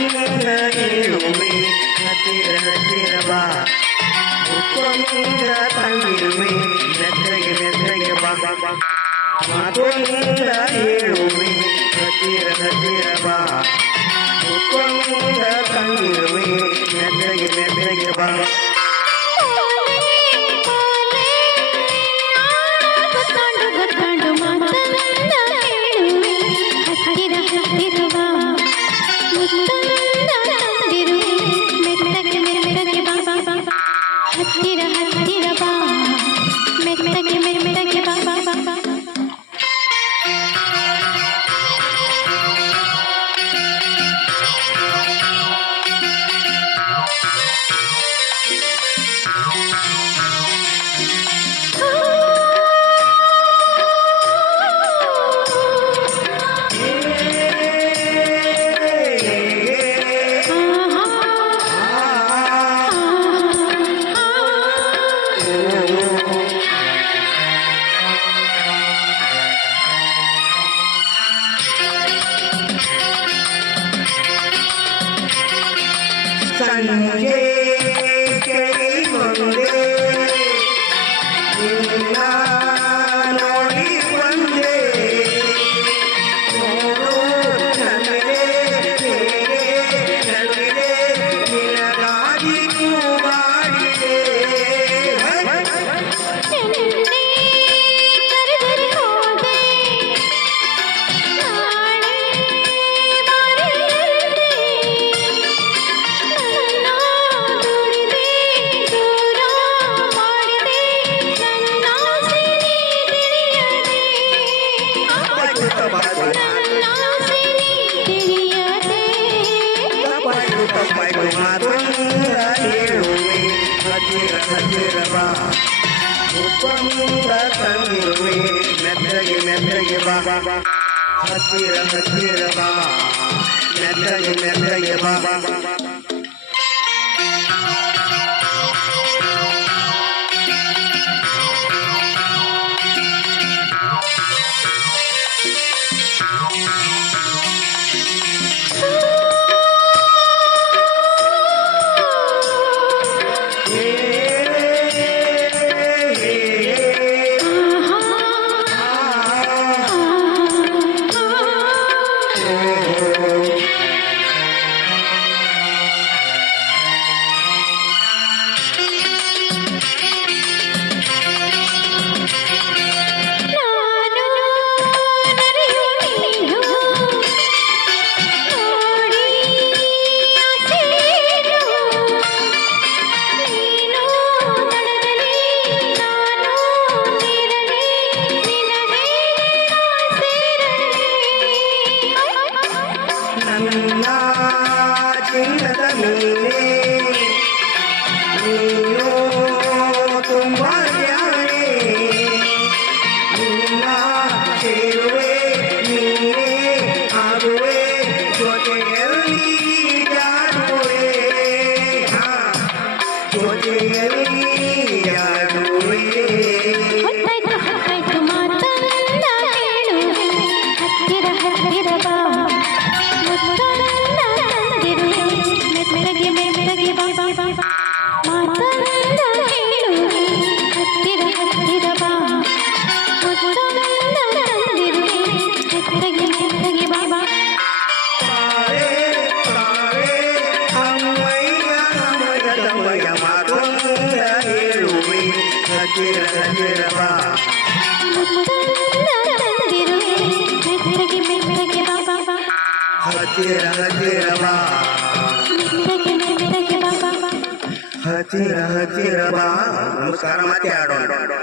ಮಾತೊಂದ ಹೇಳುವೆ ಹತ್ತಿರ ಹತ್ತಿರ ಬಾ ಮುತ್ತೊಂದ ತಂದಿರುವೆ ಮೆತ್ತಗೆ ಮೆತ್ತಗೆ ಬಾ ಮಾತೊಂದ ಹೇಳುವೆ ಹತ್ತಿರ ಹತ್ತಿರ ಬಾ ಮುತ್ತೊಂದ ತಂದಿರುವೆ ಮೆತ್ತಗೆ ಮೆತ್ತಗೆ ಬಾ ಹತ್ತಿರ ಹತ್ತಿರ ಬಾ ಮೆತ್ತಗೆ ಮೆತ್ತಗೆ ಬಾ ಬಾ ಬಾ ಬಾ ಸಂಜೆ ಕೈ ಮುಂದೆ ನಿನ್ನ ನೋಡಿ ಬಂದೆ ನೋಡು ನನಗೆ ಹೇಗೆ ನಗಿದೆ ನಿನಗಾಗಿ ಕೂಗಾಡಿದೆ ಮಾತೊಂದ ಹೇಳುವೆ ಹತ್ತಿರ ಹತ್ತಿರ ಬಾ ಮುತ್ತೊಂದ ತಂದಿರುವೆ ಮೆತ್ತಗೆ ಮೆತ್ತಗೆ ಬಾ ಹತ್ತಿರ ಹತ್ತಿರ ಬಾ ಮೆತ್ತಗೆ ಮೆತ್ತಗೆ ಬಾ ನನ್ನ ಚಿನ್ನದ ಮೇಲೆ ನೀನು ತುಂಬ ಜಾಣೆ ನಿನ್ನ ಸೇರುವೆ ನೀನೇ ಆಗುವೆ ಜೊತೆಯಲ್ಲಿ ಜಾಡುವೆ ಜೊತೆಯಲ್ಲಿ ಜಾಡುವೆ ಹತ್ತಿರ ಹತ್ತಿರ ಬಾ ಹತ್ತಿರ ಹತ್ತಿರ ಬಾ ಹತ್ತಿರ ಹತ್ತಿರ ಬಾ ನಮಸ್ಕಾರ ಮತ್ತೆ ಆಡೋಣ.